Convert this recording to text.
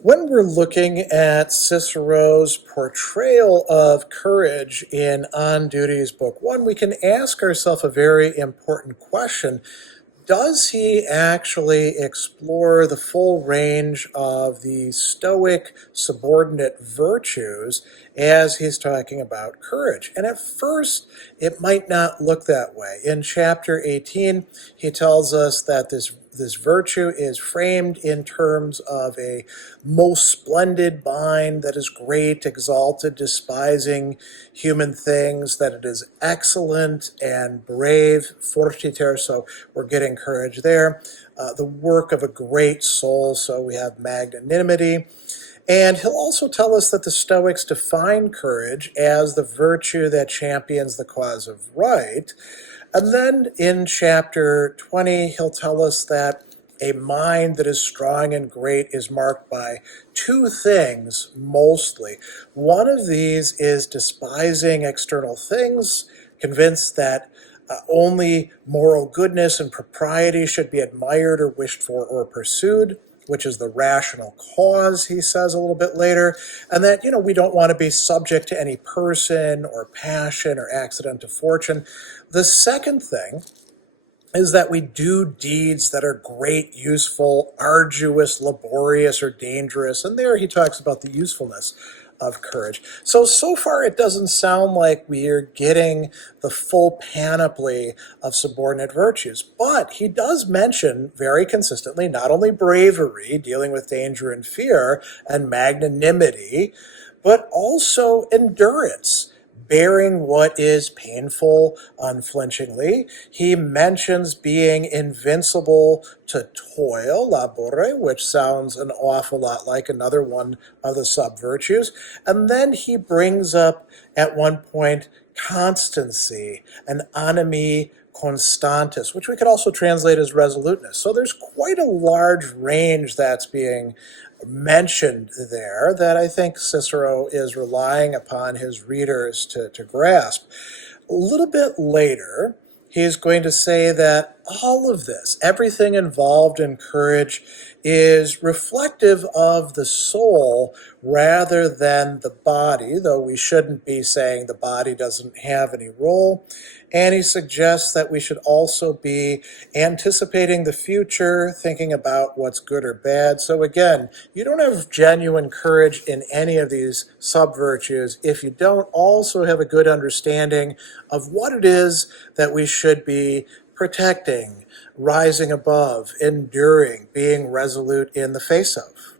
When we're looking at Cicero's portrayal of courage in On Duty's Book 1, we can ask ourselves a very important question. Does he actually explore the full range of the Stoic subordinate virtues as he's talking about courage? And at first, it might not look that way. In chapter 18, he tells us that this virtue is framed in terms of a most splendid mind that is great, exalted, despising human things, that it is excellent and brave, fortiter, so we're getting courage there. The work of a great soul, so we have magnanimity. And he'll also tell us that the Stoics define courage as the virtue that champions the cause of right. And then in chapter 20, he'll tell us that a mind that is strong and great is marked by two things mostly. One of these is despising external things, convinced that only moral goodness and propriety should be admired or wished for or pursued, which is the rational cause, he says a little bit later, and that, we don't want to be subject to any person or passion or accident of fortune. The second thing is that we do deeds that are great, useful, arduous, laborious, or dangerous, and there he talks about the usefulness of courage. So far it doesn't sound like we're getting the full panoply of subordinate virtues, but he does mention very consistently not only bravery, dealing with danger and fear, and magnanimity, but also endurance, bearing what is painful unflinchingly. He mentions being invincible to toil, labore, which sounds an awful lot like another one of the sub-virtues. And then he brings up at one point constancy, an animi constantis, which we could also translate as resoluteness. So there's quite a large range that's being mentioned there that I think Cicero is relying upon his readers to grasp. A little bit later, he's going to say that all of this, everything involved in courage, is reflective of the soul rather than the body, though we shouldn't be saying the body doesn't have any role. And he suggests that we should also be anticipating the future, thinking about what's good or bad. So again, you don't have genuine courage in any of these sub-virtues if you don't also have a good understanding of what it is that we should be protecting, rising above, enduring, being resolute in the face of.